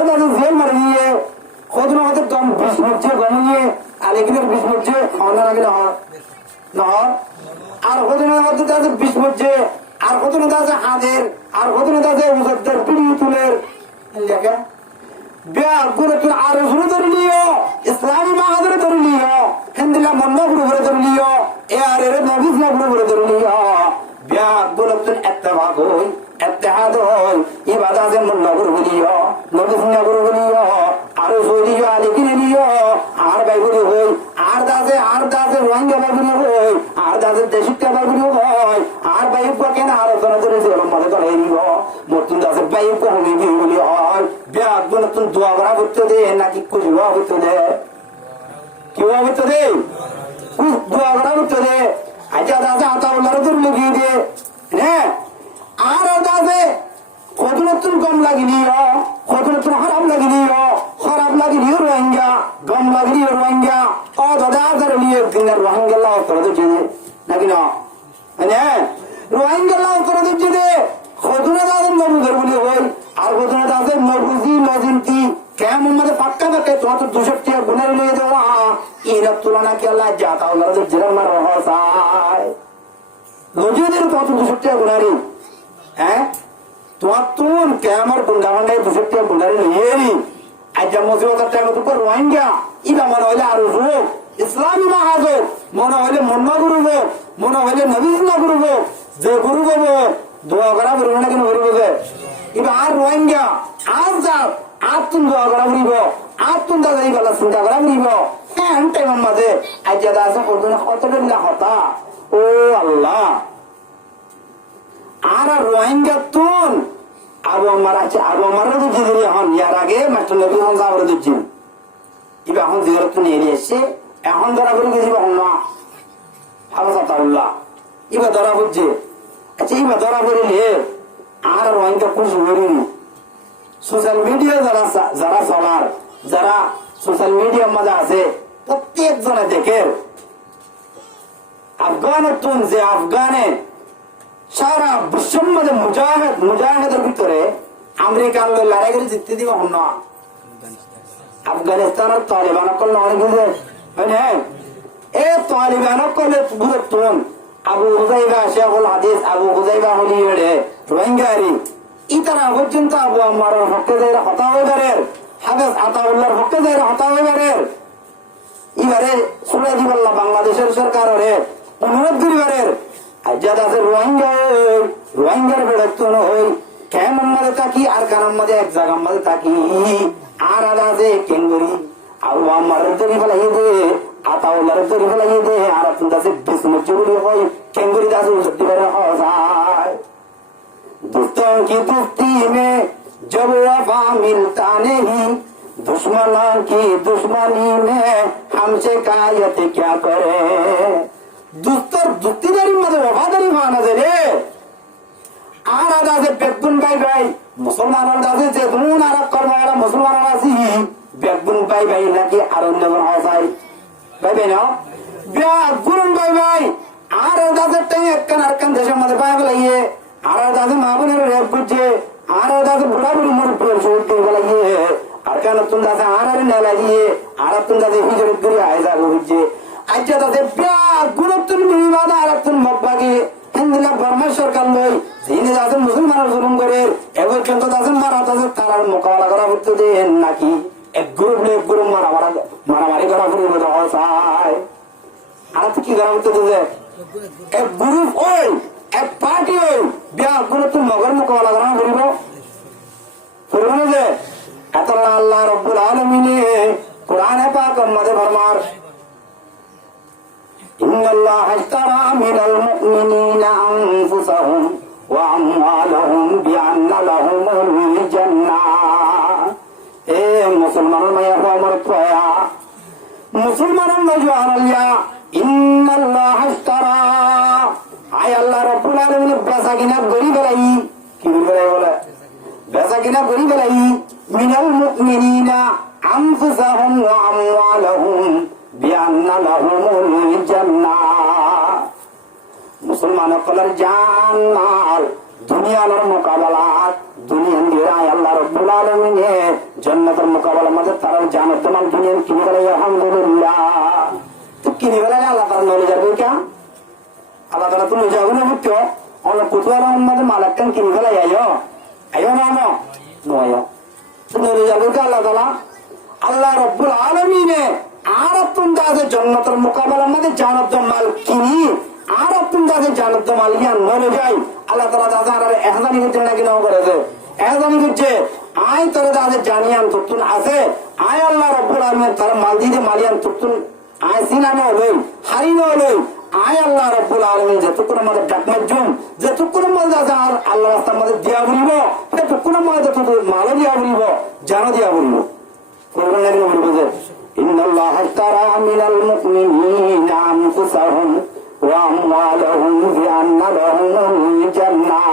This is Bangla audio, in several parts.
আর দাদু জেল মারি দিয়ে কদিন হয়তো গম বিষ মরছে গমিয়ে আলেকিনের বিষ মরছে খাওয়ানো লাগে না আর কদিন হয়তো তাদের বিষ মরছে আর কদিন আছে হাদের আর কদিন আছে উজরদের পিড়ি তুলের লেখা বিয়া করে তুই আর শুরু ধরে নিও ইসলামী মাহাদরে ধরে নিও হিন্দিলা মন্না গুরু করে ধরে নিও এ আর এর নবীজ না গুরু করে ধরে নিও বিয়া বলে তুই ইত্তেফাক হই ইত্তেহাদ হই ইবাদত যে মন্না গুরু বলিও নবীজ না গুরু বলিও আর সরিও আলী কিনে নিও আর ভাই গুরু হই আর দাসে রোহিঙ্গা বাগুরি হই আর দাসে দেশিকা বাগুরি হই আর ভাই কেন আলোচনা করে জলম মাঝে চলে নিও মতুন দাসের ভাই কমে গিয়ে বলি হয় বিয়া বলে তুই দোয়া করা করতে দে নাকি কুজি হওয়া করতে দে কি হওয়া করতে দে দোয়া করা করতে দে আচ্ছা দাসে আতাউল্লাহ তোর লুকিয়ে দে হ্যাঁ আর দাসে কত নতুন কম লাগিলিও কত নতুন খারাপ লাগিলিও খারাপ লাগিলিও রোহিঙ্গা গম লাগিলিও রোহিঙ্গা ও দাদা ধরে নিয়ে দিনের রোহিঙ্গা লাভ করে দিচ্ছে নাকি না হ্যাঁ রোহিঙ্গা লাভ করে দিচ্ছে দে কতনা দাদের মরুদের বলি হই আর কতনা দাদের মরুজি মজিন্তি কেমন মধ্যে পাক্কা পাক্কা তোমার তো 200 টাকা গুণের নিয়ে দেওয়া এরা তুলনা কি আল্লাহ যাতা ওরা জেরার মার হসায় লজিদের তোমার তো 200 টাকা গুণারি হ্যাঁ তোমার তুন কেমন গুন্ডামান্ডাই 200 টাকা গুণারি নিয়ে আজ মুসিবতার টাইমে তো রোহিঙ্গা ইরা মনে হইলে আরো রোগ ইসলামী মাহাজক মনে হইলে মন্না গুরু হোক মনে হইলে নবীজ না গুরু হোক যে গুরু হব দোয়া করা বলবো না কেন বলবো যে এবার আর রোহিঙ্গা আর যাও আর তুমি দোয়া করা বলিব আর তুমি দাদা এই বেলা চিন্তা করা বলিব হ্যাঁ টাইমের মাঝে আজ আছে কতটা হতা ও আল্লাহ আর রোহিঙ্গা তুন আবু আমার আছে আবু আমার দিচ্ছি দিদি এখন ইয়ার আগে মাস্টার নবী এখন যাওয়ার দিচ্ছি এবার এখন জিয়ারত নিয়ে এসছে এখন ধরা করে গেছি এখন না ভালো সাতাউল্লাহ এবার ধরা পড়ছে আচ্ছা এবার ধরা পড়ে নিয়ে আর রোহিঙ্গা খুশি করিনি সোশ্যাল মিডিয়া যারা চলার যারা সোশ্যাল মিডিয়ার মাঝে আছে প্রত্যেক জনে দেখে আফগানের তুন যে আফগানে সারা বিশ্বের মধ্যে মুজাহিদের ভিতরে আমেরিকান লড়াই করে জিততে দিব না আফগানিস্তানের তালিবান করলে অনেক বুঝে হ্যাঁ এ তালিবান করলে বুঝতুন আবু হুজাইবা শেখুল হাদিস আবু হুজাইবা হলি এড়ে রোহিঙ্গারি ইতারা পর্যন্ত আবু আমার পক্ষে যাই হতা হয়ে পারের হাফেজ আতাউল্লাহর পক্ষে যাই হতা হয়ে পারের এবারে সুরে দিবাল্লাহ বাংলাদেশের সরকারের অনুরোধ করি পারের আজাদ আছে রোহিঙ্গার বেড়াতুন হই কেমন মাঝে থাকি আর কানার মাঝে এক জায়গার মাঝে থাকি আর আদা আছে কেঙ্গুরি আবু আমার তৈরি ফেলাই দে আতাউল্লাহর তৈরি ফেলাই দে আর আপনার কাছে বিষ্ণুর জরুরি হয় কেঙ্গুরি দাসে সত্যি করে হয় दोस्तों की दोस्ती में जब वफा मिलता नहीं दुश्मनों की दुश्मनी में हमसे कायत क्या करे दोस्तर दोस्तीदारी मध्य वफादारी माना दे रे আর আদা আছে বেগুন ভাই মুসলমানের দাসে যে দুন আরব কর্মরা মুসলমানের আছে বেগুন ভাই নাকি আরণ্য হয় ভাই না বেগুন ভাই আর দাসের টাইম একখান আরকান দেশের মধ্যে পায় লাগিয়ে আর দাদা মা বোনের রেপ করছে আর দাদা বুড়া বুড়ি মোর লাগিয়ে আর কেন তুমি দাদা আর না লাগিয়ে আর তুমি দাদা হিজরত করে আয়সা হচ্ছে আচ্ছা দাদা গুরুত্ব বিবাদ আর তুমি মব্বাকে হিন্দিলা বর্মা সরকার লই যিনি দাদা মুসলমানের জুলুম করে এবার কিন্তু দাদা মারা দাদা তার মোকাবেলা করা করতে দেন নাকি এক গ্রুপ মারামারি করা করবে চায় আর কি করা করতে দে এক গ্রুপ ওই এক পার্টি ওই বিয়া গুলো তুমি মগর মোকাবেলা করা করিব না যে এত আল্লাহ রব্বুল আলামিনে কোরআনে পাক মধ্যে ফরমার ইন্নাল্লাহা ইশতারা মিনাল মুমিনিনা আনফুসাহুম ওয়া আমওয়ালাহুম বিআন্না লাহুমুল জান্নাহ এ মুসলমানের মায়া আমার প্রয়া মুসলমানের নজওয়ান আলিয়া ইন্নাল্লাহা ইশতারা আয় আল্লাহ রব্বুল আলামিন বেচা কিনা করি ফেলাই কি করে বলে বেচা কিনা করি ফেলাই মিনাল মুমিনিনা আনফুসাহুম ওয়া আমওয়ালাহুম বিআন্না লাহুমুল জান্নাহ মুসলমান সকলের জান মাল দুনিয়ার মোকাবেলা দুনিয়া দিয়ে আয় আল্লাহ রব্বুল আলামিন জান্নাতের মোকাবেলার মধ্যে তারা জান্নাত মান দুনিয়া কিনে গেলে আলহামদুলিল্লাহ তো কিনে গেলে আল্লাহ তাআলা নলে যাবে কেন আল্লাহ তাআলা তুমি যাবে না বুঝছো অনেক কুতুয়ার মধ্যে মালাকান কিনে গেলে আয়ো না নয় তো নলে যাবে কে আল্লাহ তাআলা আল্লাহ রব্বুল আলামিন আর তুমি তাদের জান্নাতের মোকাবেলার মধ্যে জান্নাত মাল কিনি আর তুমি তাদের জান্নাত মাল গিয়া নলে যাই আল্লাহ তাআলা তাদের এহসানি করতে নাকি নাও করেছে এহসানি করছে আয় তারা তাদের জানিয়ান তুতুন আছে আয় আল্লাহ রব্বুল আলামিন তার মাল দিতে মালিয়ান তুতুন আয় সিনানো লই হারিনো লই আয় আল্লাহ রব্বুল আলামিন যেটুকুন আমাদের ডাকমার জুম যেটুকুন আমাদের আছে আর আল্লাহ রাস্তার মধ্যে দিয়া বলিব সেটুকুন আমাদের যতটুকু মালও দিয়া বলিব জানো দিয়া বলিব করবেন নাকি বলিব যে ইন্নাল্লাহ তাআলা মিনাল মুমিনিনা আনফুসাহুম ওয়া আমওয়ালাহুম বিআন্না লাহুমুল জান্নাহ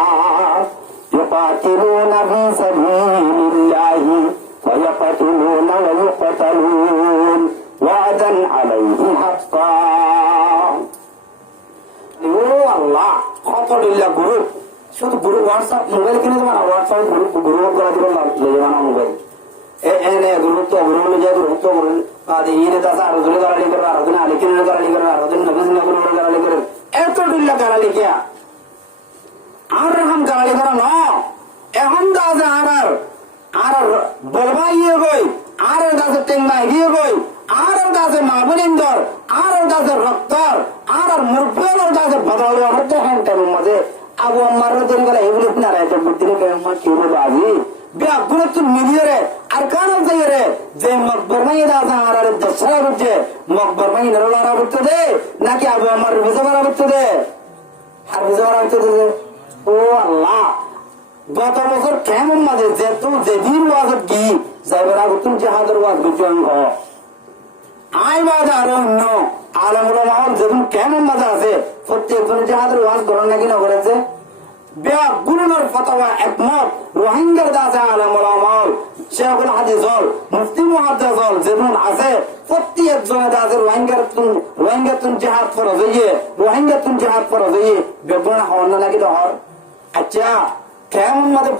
ইউকাতিলুনা ফি সাবিলিল্লাহি ফায়াকতুলুনা ওয়া ইউকতালুন ওয়া'দান আলাইহি হাক্কা ও আল্লাহ কতদিল্লা গ্রুপ শুধু গ্রুপ হোয়াটসঅ্যাপ মোবাইল কিনে দেবো না হোয়াটসঅ্যাপ গ্রুপ করে দেবো না লেগে না মোবাইল এনে গুরুত্ব গুরু যে গুরুত্ব গুরু আদি ইনে দাসা আর দুলে গালি করে আর দিন আলি কিনে গালি করে আর দিন নবজ না গুরু গালি করে এত দিল্লা গালি কিয়া আর রকম গালি করে না এখন দাসে আর বলবা ইয়ে গই আর দাসে টেংমা ইয়ে গই আর দাসে মাবুলিন্দর আর দাসে রক্তর আর মুরব্বির দাসে বদল হতে হ্যান্টার মধ্যে আবু আম্মার দিন গলা এগুলো না রে তো বুদ্ধিরে কেমন কি হলো বাজি গুরুত্ব মিলিয়ে আর কান রে যে মকবর মাই দাসে আর দশরা বুঝছে মকবর মাই নরলারা বুঝতে দে নাকি আবু আম্মার বুঝাবারা বুঝতে দে আর বুঝাবারা বুঝতে দে ও আল্লাহ গত বছর কেমন মাঝে যেদিন ওয়াজত কি যাইবার আগে তুমি জাহাদের ওয়াজ বুঝছেন আই বাদ আর অন্য আলমুল মাহল যেদিন কেমন মাঝে আছে প্রত্যেকজন জাহাদের ওয়াজ করেন নাকি না করেছে গুরুনের ফতোয়া একমত রোহিঙ্গার দাসে আলমুল মাহল শেখুল হাদিস হল মুফতি মুহাদ্দিস হল যেমন আছে প্রত্যেকজনের দাসে রোহিঙ্গার তুন জিহাদ ফরজ হইয়ে রোহিঙ্গার তুন জিহাদ ফরজ হইয়ে বেবনা হওয়ার নাকি হর আচ্ছা কেমন মাঝে